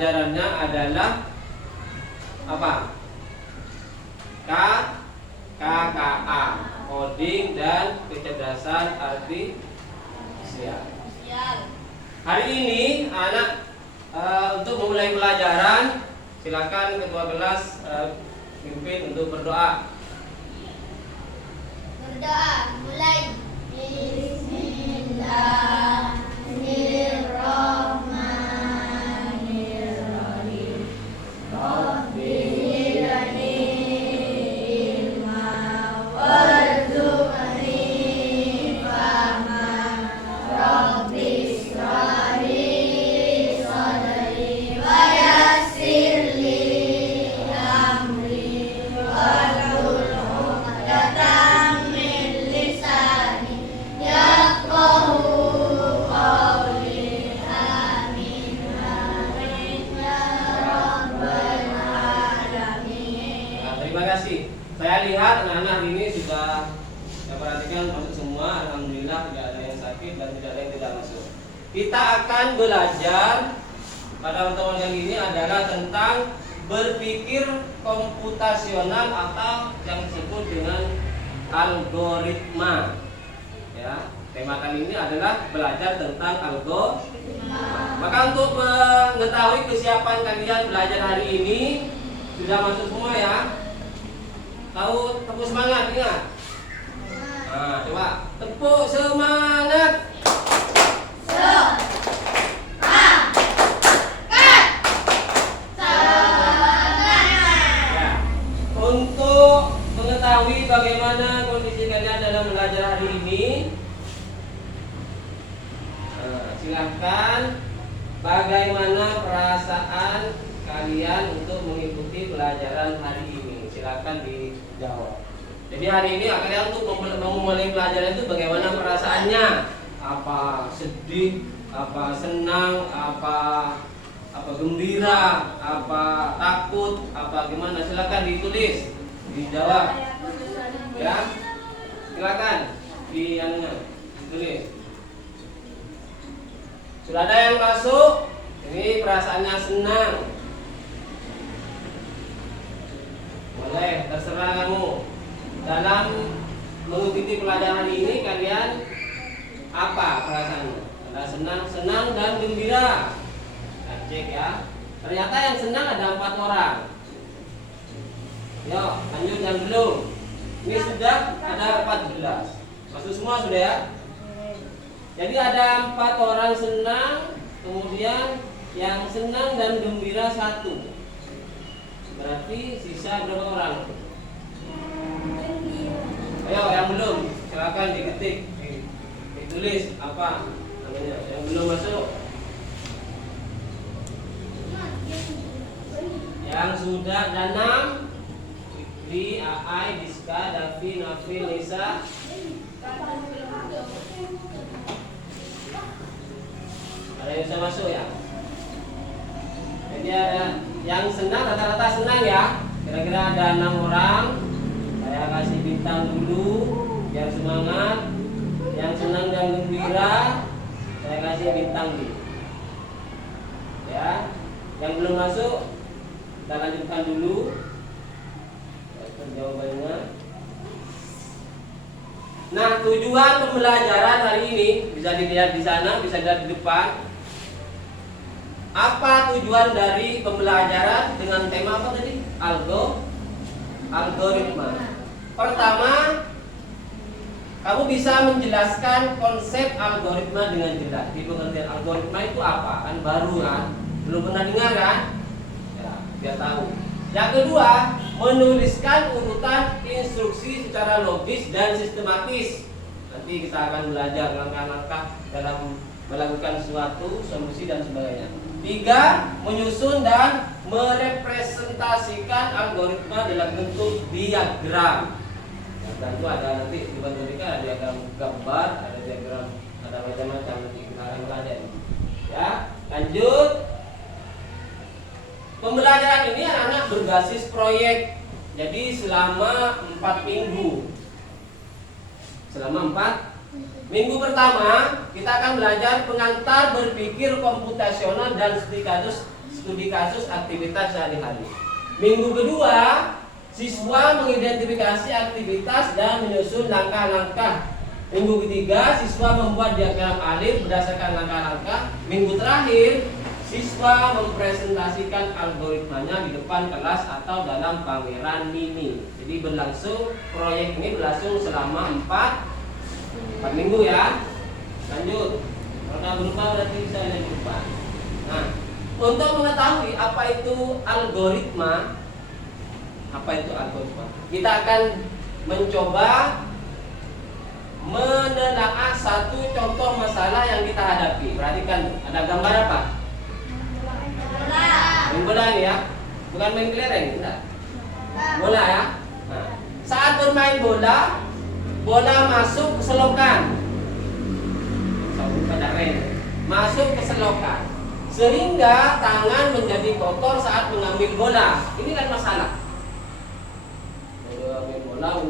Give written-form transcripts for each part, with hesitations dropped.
pembelajarannya adalah apa? KKA, coding dan kecerdasan artifisial. Hari ini anak untuk memulai pelajaran, silakan ketua kelas pimpin untuk berdoa. Berdoa, mulai. Bismillahirrahmanirrahim. Rabbil ilma warzuqni fahma. Rabbis shrahli sadri wa yassir li amri wahlul 'uqdatam min lisani yafqahu qawli. Amin. Amin ya rabbal alamin. Nah, terima kasih. Saya lihat anak-anak hari ini sudah saya perhatikan masuk semua. Alhamdulillah tidak ada yang sakit dan tidak ada yang tidak masuk. Kita akan belajar pada pertemuan kali ini adalah tentang berpikir komputasional atau yang disebut dengan algoritma. Ya, tema kali ini adalah belajar tentang algoritma. Maka untuk mengetahui kesiapan kalian belajar hari ini sudah masuk semua ya. Tahu tepuk semangat ingat. Nah, coba tepuk semangat. Ya. Untuk mengetahui bagaimana kondisi kalian dalam belajar hari ini, silahkan bagaimana perasaan kalian untuk mengikuti pelajaran hari ini. Silahkan dijawab. Jadi hari ini kalian untuk memulai pelajaran itu bagaimana perasaannya? Apa sedih, apa senang, apa gembira, apa takut, apa gimana? Silahkan ditulis, dijawab. Ya, silakan ditulis. Sudah ada yang masuk? Ini perasaannya senang. Boleh, terserah kamu. Dalam mengikuti pelajaran hari ini kalian apa perasaannya? Ada senang dan gembira. Kita cek ya. Ternyata yang senang ada 4 orang. Yuk, lanjut yang belum. Ini sudah ada 14. Masuk semua sudah ya? Jadi ada 4 orang senang, kemudian yang senang dan gembira 1. Berarti sisa berapa orang? Ayo yang belum, silakan diketik, ditulis apa namanya yang belum masuk. Yang sudah ada 6, Fikri, Aai, Diska, Davi, Nafi, Nisa. Ada yang bisa masuk ya? Jadi ada yang senang, rata-rata senang ya. Kira-kira ada 6 orang. Saya kasih bintang dulu biar semangat. Yang senang dan gembira saya kasih bintang dulu. Ya. Yang belum masuk kita lanjutkan dulu jawabannya. Nah, tujuan pembelajaran hari ini bisa dilihat di sana, bisa dilihat di depan. Apa tujuan dari pembelajaran dengan tema apa tadi? Algoritma. Pertama, kamu bisa menjelaskan konsep algoritma dengan jelas. Di pengertian algoritma itu apa? Kan baru kan? Belum pernah dengar kan? Ya, biar tahu. Yang kedua, menuliskan urutan instruksi secara logis dan sistematis. Nanti kita akan belajar langkah-langkah dalam melakukan suatu solusi dan sebagainya. 3, menyusun dan merepresentasikan algoritma dalam bentuk diagram. Diagram itu ada nanti di matematika ada diagram gambar, ada diagram, ada macam-macam nanti kita akan pelajari. Ya, lanjut. Pembelajaran ini anak berbasis proyek. Jadi selama 4 minggu. Selama 4 minggu pertama kita akan belajar pengantar berpikir komputasional dan studi kasus aktivitas sehari-hari. Minggu kedua, siswa mengidentifikasi aktivitas dan menyusun langkah-langkah. Minggu ketiga, siswa membuat diagram alif berdasarkan langkah-langkah. Minggu terakhir, siswa mempresentasikan algoritmanya di depan kelas atau dalam pameran mini. Jadi proyek ini berlangsung selama 4 minggu ya. Lanjut. Kalau berupa berarti bisa lanjut depan. Nah, untuk mengetahui apa itu algoritma, kita akan mencoba menelaah satu contoh masalah yang kita hadapi. Perhatikan, ada gambar apa? Main bola ini ya, bukan main kelereng, tidak. Bola ya. Nah, saat bermain bola, bola masuk ke selokan. Masuk ke selokan, sehingga tangan menjadi kotor saat mengambil bola. Ini kan masalah. Mengambil bola,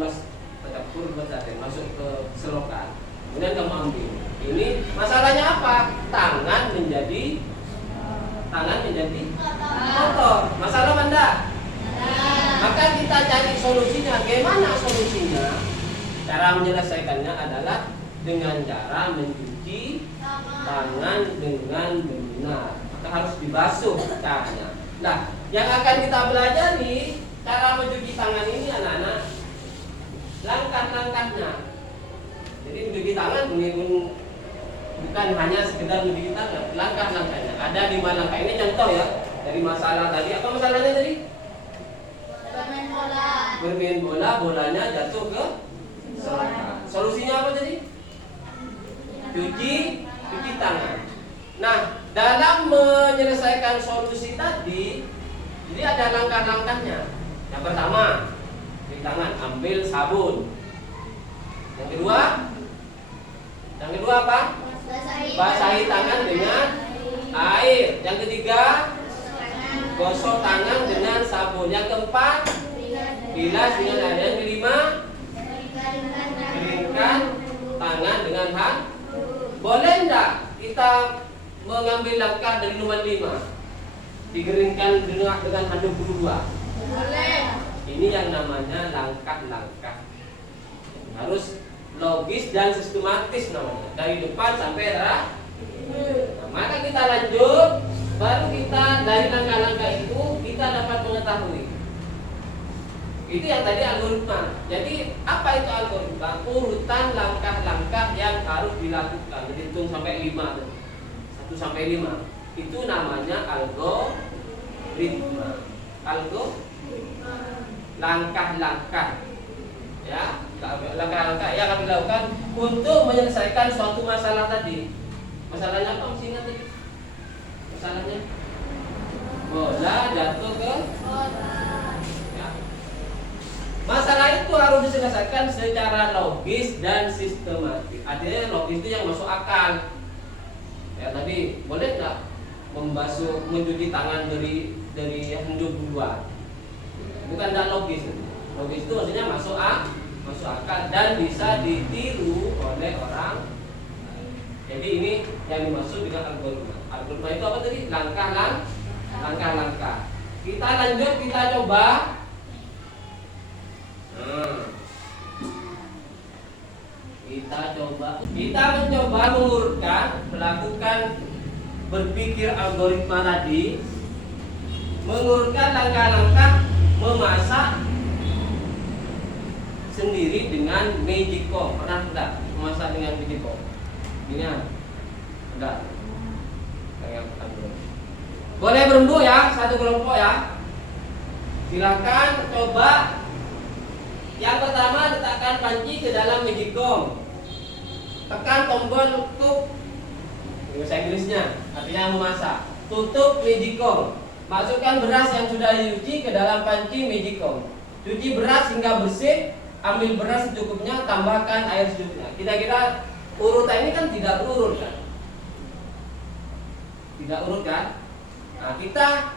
masuk ke selokan, kemudian kamu ambil. Ini masalahnya apa? Tangan menjadi kotor. Masalah mana? Maka kita cari solusinya. Bagaimana solusinya? Cara menyelesaikannya adalah dengan cara mencuci tangan dengan benar. Maka harus dibasuh caranya. Nah, yang akan kita pelajari cara mencuci tangan ini anak-anak, langkah-langkahnya. Jadi mencuci tangan bukan hanya sekedar mencuci tangan, langkah-langkahnya. Ada 5 langkah. Ini contoh ya dari masalah tadi. Apa masalahnya tadi? Bermain bola, bolanya jatuh ke selokan. Solusinya apa tadi? Cuci tangan. Nah, dalam menyelesaikan solusi tadi, jadi ada langkah-langkahnya. Yang pertama, cuci tangan, ambil sabun. Yang kedua apa? Basahi tangan dengan air. Yang ketiga, gosok tangan dengan sabun. Yang keempat, bilas dengan air. Yang kelima, keringkan tangan dengan hand. Boleh enggak kita mengambil langkah dari nomor 5? Dikeringkan dengan handuk kedua. Boleh. Ini yang namanya langkah-langkah. Harus logis dan sistematis namanya. Dari depan sampai terakhir. Nah, maka kita lanjut, baru kita dari langkah-langkah itu kita dapat mengetahui. Itu yang tadi algoritma. Jadi apa itu algoritma? Urutan langkah-langkah yang harus dilakukan. Hitung sampai 5. 1 sampai 5. Itu namanya algoritma. Langkah-langkah. Ya, langkah-langkah yang akan dilakukan untuk menyelesaikan suatu masalah tadi. Masalahnya apa? Masih ingat tadi? Masalahnya bola jatuh ke ya. Masalah itu harus diselesaikan secara logis dan sistematis. Artinya logis itu yang masuk akal. Ya tadi boleh nggak mencuci tangan dari handuk dua? Bukan tidak logis. Logis itu maksudnya masuk akal dan bisa ditiru oleh orang. Jadi ini yang dimaksud dengan algoritma. Algoritma itu apa tadi? Langkah-langkah. Kita lanjut, kita coba. Kita mencoba mengurutkan, melakukan berpikir algoritma tadi, mengurutkan langkah-langkah memasak sendiri dengan Magicom. Pernah enggak memasak dengan Magicom? Ini enggak. Boleh berembuk ya, satu kelompok ya. Silakan coba. Yang pertama, letakkan panci ke dalam Magicom. Tekan tombol tutup. Bahasa Inggrisnya, artinya memasak. Tutup Magicom. Masukkan beras yang sudah dicuci ke dalam panci Magicom. Cuci beras hingga bersih. Ambil beras secukupnya, tambahkan air secukupnya. Kira-kira urutan ini kan tidak urut kan? Tidak urut kan? Nah, kita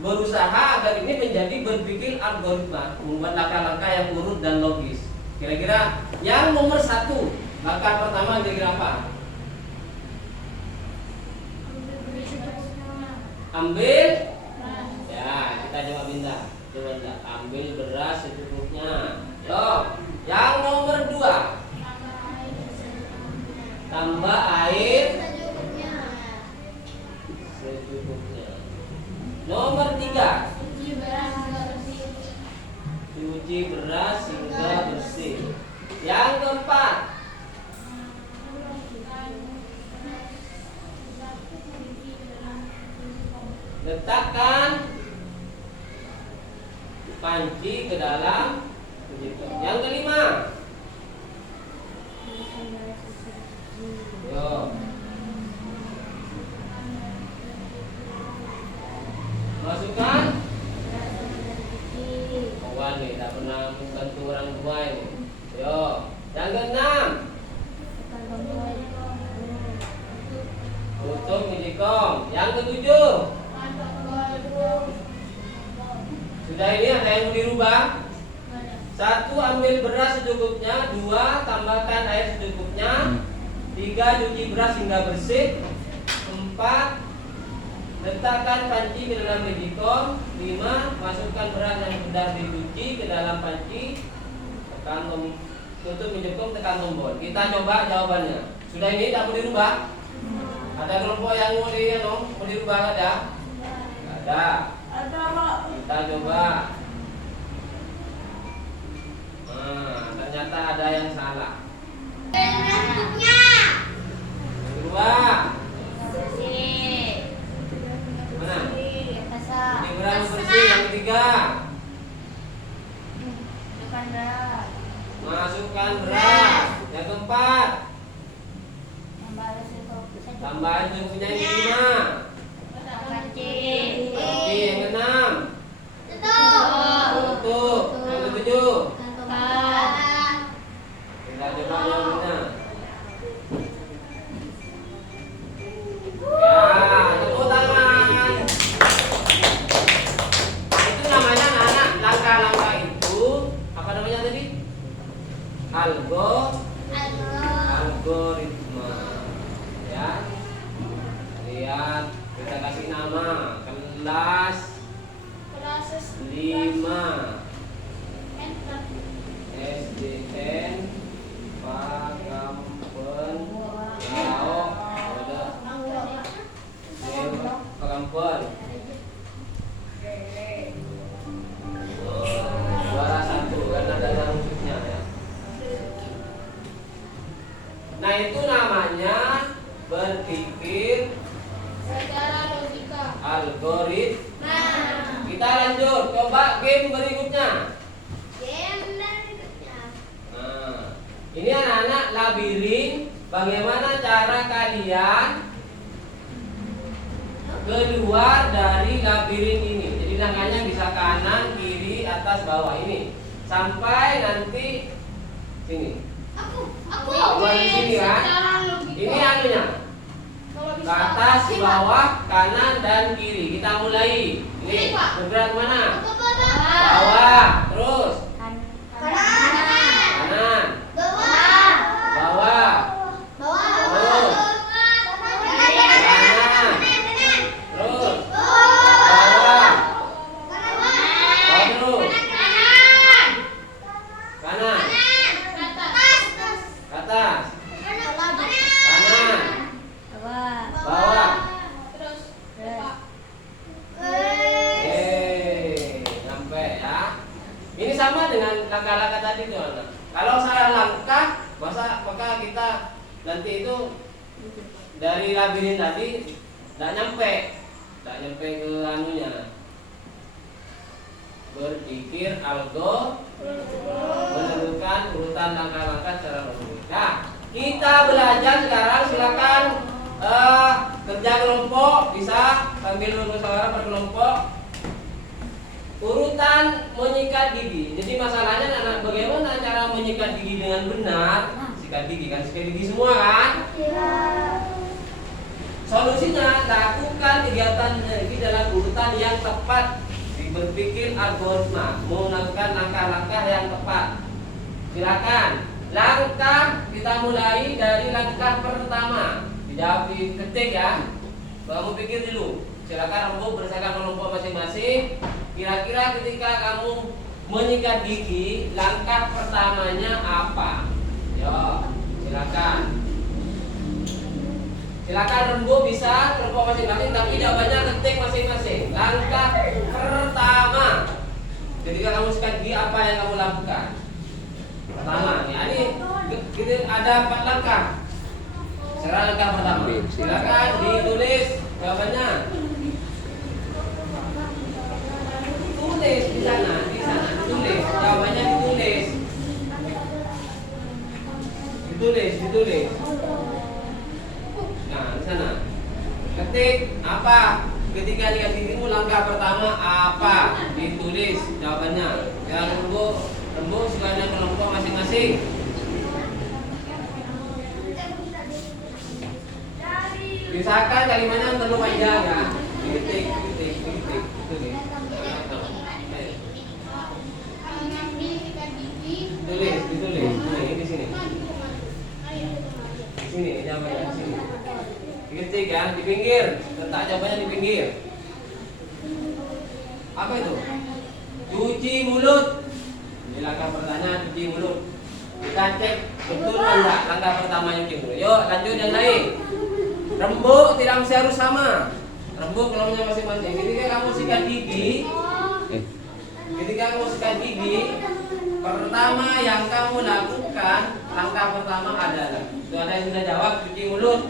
berusaha agar ini menjadi berpikir algoritma, membuat langkah-langkah yang urut dan logis. Kira-kira yang nomor 1, langkah pertama kira-kira apa? Ambil. Ya, kita coba minta. Coba minta. Ambil beras secukupnya. Yo, yang nomor 2. Tambah air secukupnya. Nomor 3. Cuci beras hingga bersih. Yang keempat. Letakkan panci ke dalam penjepit. Yang kelima. Yo. Masukkan. Kawan nih, tak pernah bantu orang tua ini. Yo. Yang keenam. Tutup mijikom. Yang ketujuh. Sudah ini ada yang mau dirubah? 1. Ambil beras secukupnya. 2. Tambahkan air secukupnya. 3. Cuci beras hingga bersih. 4. Letakkan panci ke dalam magicom. 5. Masukkan beras yang sudah dicuci ke dalam panci. Tekan tutup magicom, tekan tombol. Kita coba jawabannya. Sudah ini tak mau dirubah? Ada kelompok yang mau dirubah ada? Ada. Kita coba. Ternyata ada yang salah. Berubah. Mana? Ini beras bersih. Yang ketiga. Masukkan beras. Yang keempat. Tambahan susunya yang kelima. Panci yang keenam. Tutup. Yang ketujuh. Kita coba jawabannya. Ya, tepuk tangan. Itu namanya anak langkah-langkah itu apa namanya tadi? Algoritma. Ya. Lihat, kita kasih nama kelas 5 SDN Pakampen Laok Pakampen. Juara 1 karena ada rumusnya ya. Nah, itu namanya berpikir secara logika. Algoritma. Kita lanjut, coba game berikutnya. Nah, ini anak-anak labirin. Bagaimana cara kalian keluar dari labirin ini? Jadi langkahnya bisa kanan, kiri, atas, bawah ini sampai nanti sini. Aku Keluar di sini kan? Ini anunya. Ke atas, bawah, kanan, dan kiri. Kita mulai. Ini bergerak mana? Bawah. Terus kanan. Bawah. Terus kanan. Terus bawah. Bawah terus. Kanan. Ke atas. Kanan. Bawah. Sampai ya. Ini sama dengan langkah-langkah tadi tuh anak. Kalau salah langkah, maka kita nanti itu dari labirin tadi tidak nyampe ke anunya. Berpikir algo menentukan urutan langkah-langkah secara logis. Nah, kita belajar sekarang. Silakan kerja kelompok, bisa sambil bermusyawarah berkelompok. Urutan menyikat gigi. Jadi masalahnya anak bagaimana cara menyikat gigi dengan benar? Sikat gigi kan, sikat gigi semua kan? Solusinya lakukan kegiatan ini dalam urutan yang tepat. Berpikir algoritma, menggunakan langkah-langkah yang tepat. Silakan. Langkah kita mulai dari langkah pertama. Dijawab, diketik ya. Kamu pikir dulu. Silakan rembuk berdasarkan kelompok masing-masing. Kira-kira ketika kamu menyikat gigi, langkah pertamanya apa? Yo, silakan. Silakan rembuk bisa kelompok masing-masing, tapi jawabannya ketik masing-masing. Langkah pertama, ketika kamu sikat gigi apa yang kamu lakukan? Pertama, ya, ini kita ada 4 langkah. Sekarang langkah pertama. Silakan ditulis jawabannya. Tulis di sana, ditulis. Jawabannya ditulis. Ditulis. Nah, di sana. Ketik apa? Ketika lihat gigimu langkah pertama apa? Ditulis jawabannya. Jangan rembuk semuanya kelompok masing-masing. Misalkan kalimatnya terlalu panjang ya. Diketik. Ditulis. Ditulis. Ini di sini. Sini jawabannya di sini. Diketik ya, di pinggir. Letak jawabannya di pinggir. Apa itu? Cuci mulut. Ini langkah pertanyaan, cuci mulut. Kita cek betul enggak langkah pertama cuci mulut. Yuk lanjut yang lain. Rembuk tidak mesti harus sama. Rembuk kelompoknya masing-masing. Ketika kamu sikat gigi, pertama yang kamu lakukan, langkah pertama adalah, itu ada yang sudah jawab, cuci mulut.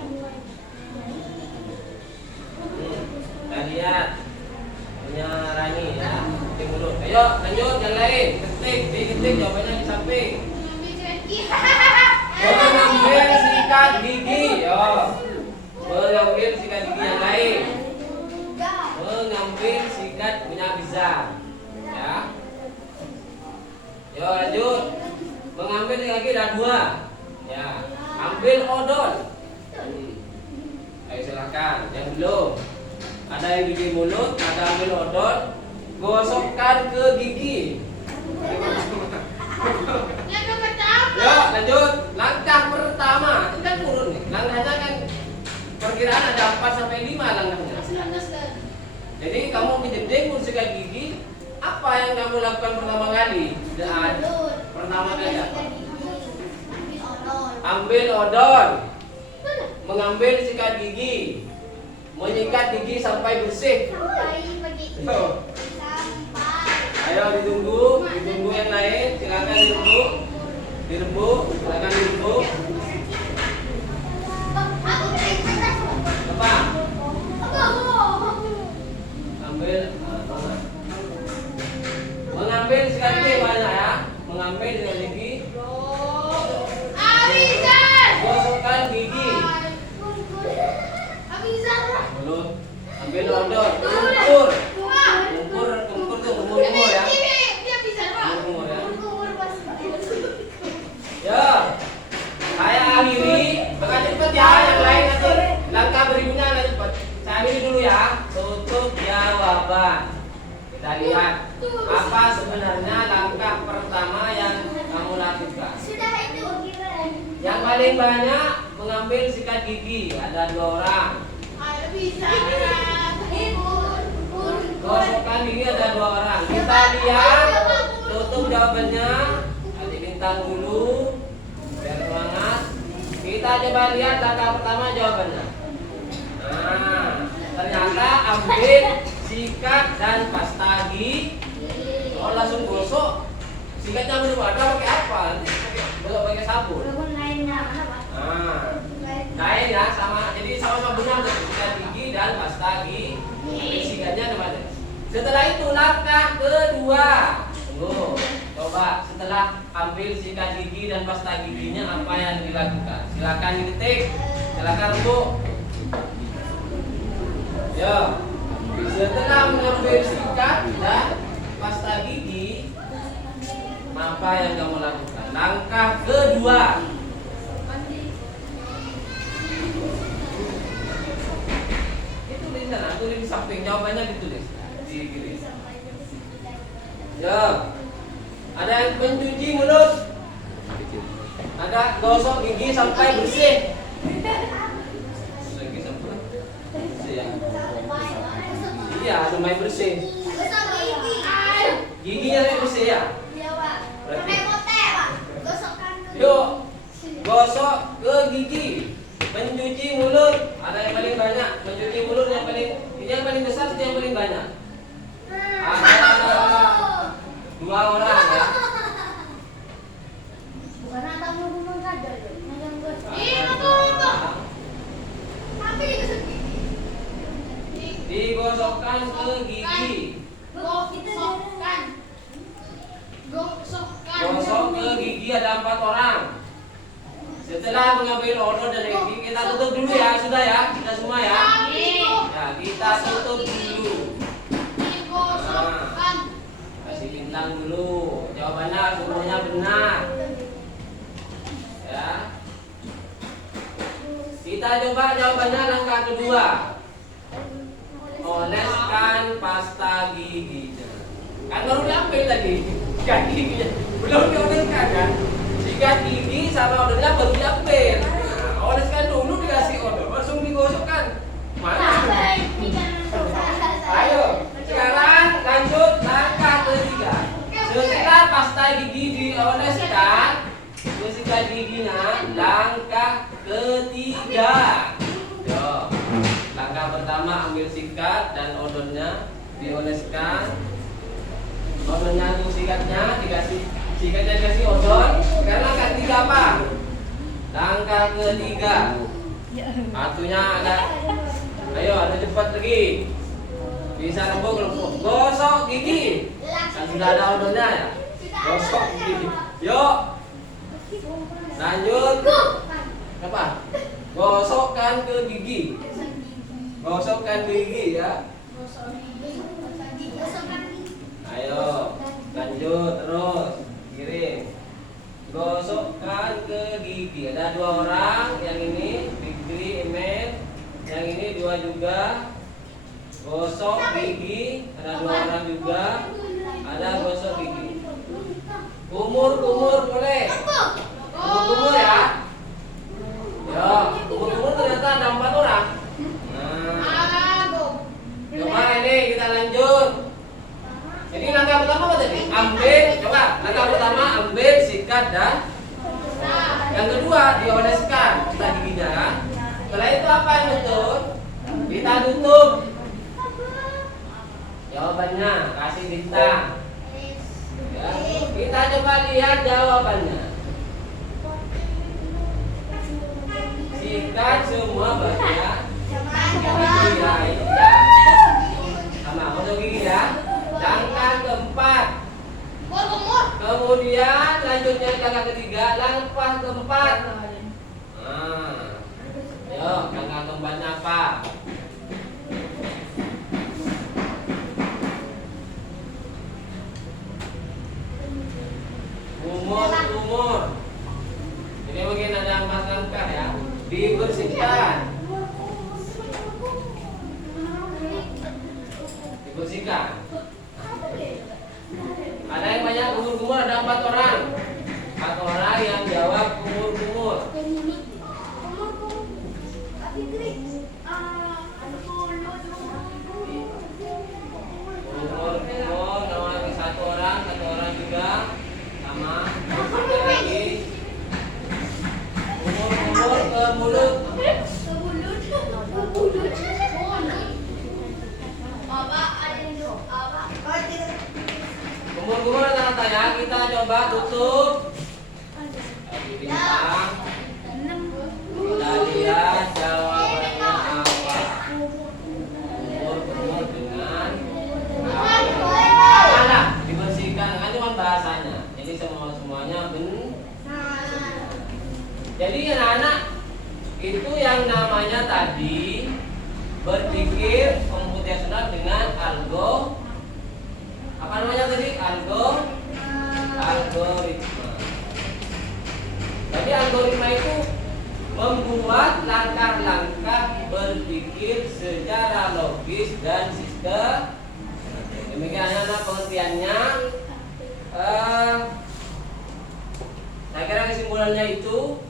Kita lihat punya Rani ya, cuci mulut. Ayo lanjut yang lain, diketik jawabannya di samping. Mengambil sikat gigi, yo. Mengambil sikat gigi yang lain. Mengambil sikat punya bisa, ya. Yo lanjut. Mengambil lagi ada 2. Ya. Ambil odol. Ayo silakan. Yang belum. Ada yang gigi mulut, ada ambil odol. Gosokkan ke gigi. Ya lanjut. Langkah pertama. Itu kan turun nih. Langkahnya kan perkiraan ada 4 sampai 5 langkahnya. Jadi kamu menjeding sikat gigi. Apa yang kamu lakukan pertama kali? Pertama kali apa? Ambil odol. Mengambil sikat gigi. Menyikat gigi sampai bersih. Ayo ditunggu yang lain. Silakan dirembuk. Silakan dirembuk. Apa? Mengambil sikat gigi banyak ya. Mengambil sikat gigi. Gosokkan gigi. Mulut. Ambil odol. Ukur tuh umur ya. Umur ya. Ya. Saya akhiri. Makan cepat ya. Yang lain nanti langkah berikutnya nanti cepat. Saya akhiri dulu ya. Tutup jawaban. Kita lihat apa sebenarnya langkah pertama yang kamu lakukan. Yang paling banyak mengambil sikat gigi ada 2 orang. Gosokkan gigi ada 2 orang. Kita lihat tutup jawabannya. Kasih bintang dulu biar semangat. Kita coba lihat langkah pertama jawabannya. Nah, ternyata ambil sikat dan pasta gigi. Oh langsung gosok. Sikatnya belum ada pakai apa? Belum pakai sabun. Nah, kain ya sama. Jadi sama-sama benar tuh sikat gigi dan pasta gigi. Sikatnya kemana? Setelah itu langkah kedua. Tunggu. Coba setelah ambil sikat gigi dan pasta giginya apa yang dilakukan? Silakan diketik. Silakan Bu. Ya. Setelah mengambil sikat dan pasta gigi, apa yang kamu lakukan? Langkah kedua. Itu di sana, tulis di samping, jawabannya ditulis di kiri. Ya. Ada yang mencuci mulut. Ada gosok gigi sampai bersih. Gigi sampai bersih ya. Iya, lumayan bersih. Gosok gigi. Giginya lebih bersih ya. Iya, Pak. Pakai mote, Pak. Gosokkan ke Yuk, gosok ke gigi. Mencuci mulut. Ada yang paling banyak. Mencuci mulut yang paling, ini yang paling besar, itu yang paling banyak. Ada 2 orang ya. Bukan atau mau kadal ya. Yang gosok. Tapi digosok gigi. Digosokkan ke gigi. Gosokkan. Gosok ke gigi ada 4 orang. Setelah mengambil order dari gigi, kita tutup dulu ya, sudah ya, kita semua ya. Ya, kita tutup dulu. Nah, kasih bintang dulu. Jawabannya semuanya benar. Ya. Kita coba jawabannya langkah kedua. Oleskan pasta giginya. Kan baru diambil tadi. Sikat giginya belum dioleskan kan? Sikat gigi sama odornya baru diambil. Nah, oleskan dulu dikasih odor, langsung digosokkan. Mana? Ayo, sekarang lanjut langkah ketiga. Setelah pasta gigi dioleskan, sikat giginya, langkah ketiga. Yo, langkah pertama ambil sikat dan odornya dioleskan. Odornya tuh sikatnya dikasih odor. Sekarang langkah ketiga apa? Langkah ketiga. Atunya agak, ayo ada cepat lagi. Bisa rembuk. Gosok gigi. Kan sudah ada odornya ya. Gosok gigi. Yuk. Lanjut. Apa? Gosokkan ke gigi. Gosokkan ke gigi ya. Ayo, lanjut terus. Kirim. Gosokkan ke gigi. Ada 2 orang. Yang ini Fikri, Emen. Yang ini 2 juga. Gosok gigi. Ada 2 orang juga. Ada gosok gigi. Kumur boleh. Kumur ya. Ya, kumur ternyata ada 4 orang. Nah, coba ini kita lanjut. Jadi langkah pertama apa tadi? Ambil, coba. Langkah pertama ambil sikat dan yang kedua dioleskan pasta giginya. Setelah itu apa yang betul? Kita tutup. Jawabannya kasih bintang. Ya, kita coba lihat jawabannya. Sikat semua bagian gigi ya. Sama gosok gigi ya. Langkah keempat. Kemudian lanjutnya langkah ketiga, langkah keempat. Nah, ayo langkah keempatnya apa? Kumur. Ini mungkin ada 4 langkah ya. Dibersihkan. Ada yang banyak kumur-kumur, ada 4 orang. 4 orang yang jawab kumur-kumur. Kumur-kumur, nama 1 orang juga sama. Ada lagi. Kumur-kumur ke mulut. Kumur-kumur rata-rata ya, kita coba tutup. Kasih bintang. Kita lihat jawabannya apa. Kumur-kumur dengan mana? Dibersihkan, kan cuma bahasanya. Jadi semuanya benar. Jadi anak-anak itu yang namanya tadi berpikir komputasional dengan apa namanya tadi? Algoritma. Jadi algoritma itu membuat langkah-langkah berpikir secara logis dan sistem. Demikian anak pengertiannya. Saya kira kesimpulannya itu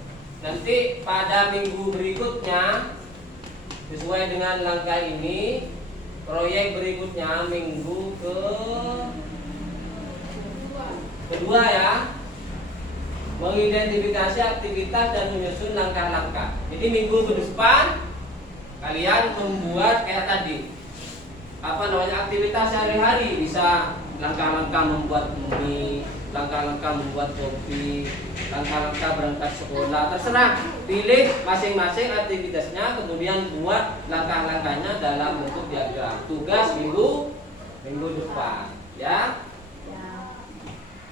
nanti pada minggu berikutnya sesuai dengan langkah ini proyek berikutnya minggu kedua ya, mengidentifikasi aktivitas dan menyusun langkah-langkah. Jadi minggu ke depan kalian membuat kayak tadi, aktivitas sehari-hari, bisa langkah-langkah membuat mie, langkah-langkah membuat kopi, langkah-langkah berangkat sekolah, terserah. Pilih masing-masing aktivitasnya, kemudian buat langkah-langkahnya dalam bentuk diagram. Tugas minggu depan, ya.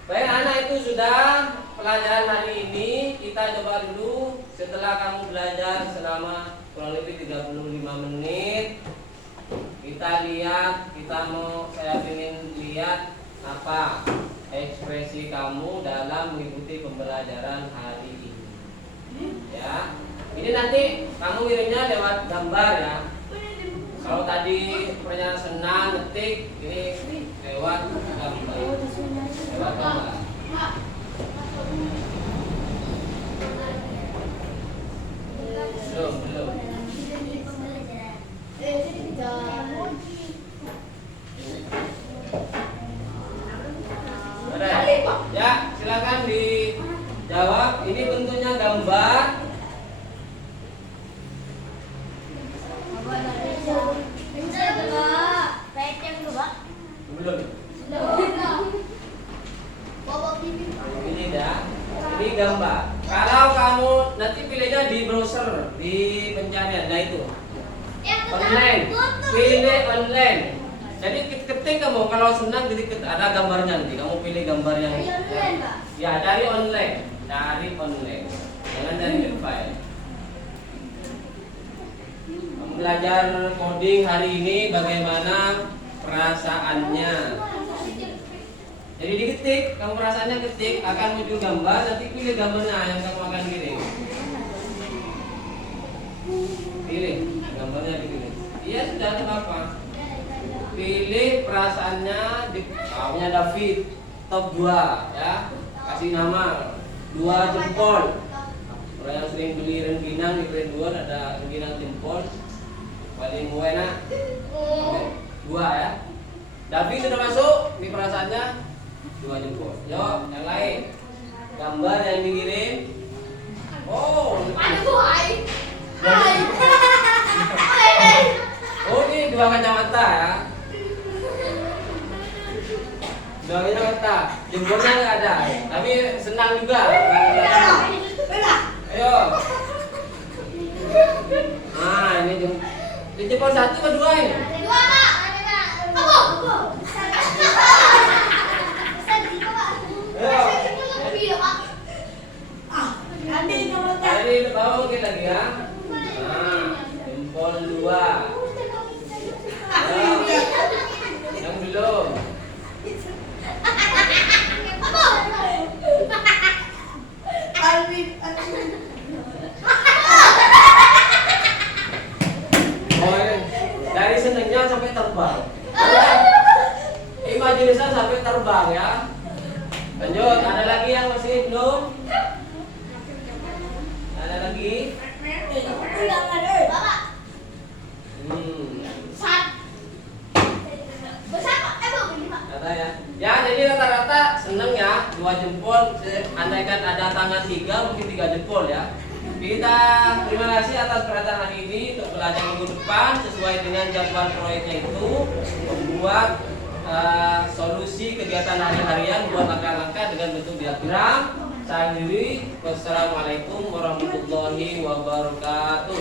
Baik, anak itu sudah pelajaran hari ini. Kita coba dulu setelah kamu belajar selama kurang lebih 35 menit. Kita lihat, saya ingin lihat apa ekspresi kamu dalam mengikuti pembelajaran hari ini. Ya, ini nanti kamu kirimnya lewat gambar ya. Kalau tadi pertanyaan senang ngetik, ini lewat gambar. Lewat gambar. Belum. Ya, silakan dijawab. Ini bentuknya gambar. Belum. Ini dah. Ini gambar. Kalau kamu nanti pilihnya di browser, di pencarian, nah itu. Online. Pilih online. Jadi ketik kamu kalau senang ketik ada gambarnya nanti. Kamu pilih gambar yang ya dari online. Jangan dari web file. Belajar coding hari ini bagaimana perasaannya. Jadi diketik, kamu perasaannya ketik, akan muncul gambar, nanti pilih gambarnya yang kamu akan kirim. Pilih, gambarnya dipilih. Iya sudah, ada apa? Pilih perasaannya, namanya David, top 2 ya. Kasih nama 2 jempol. Orang yang sering beli rengginang di Prenduan ada rengginang jempol. Paling enak. 2 ya. David sudah masuk, ini perasaannya 2 jempol. Yuk, yang lain. Gambar yang dikirim. Oh, oh ini 2 kacamata ya. 2 kacamata. Jempolnya nggak ada, tapi senang juga. Ayo. Nah, ini jempol 1 atau 2 ini? 2, Pak. Jadi bawa mungkin lagi ya. Nah, jempol 2. Yang belum. Dari senengnya sampai terbang. Imajinasinya sampai terbang ya. Lanjut, ada lagi yang masih belum? Ada lagi? Kata ya. Ya, jadi rata-rata seneng ya, 2 jempol. Andaikan ada tangan 3, mungkin 3 jempol ya. Kita terima kasih atas perhatian hari ini. Untuk belajar minggu depan sesuai dengan jadwal proyeknya itu membuat solusi kegiatan hari-harian, buat langkah-langkah dengan bentuk diagram. Saya akhiri. Wassalamualaikum warahmatullahi wabarakatuh.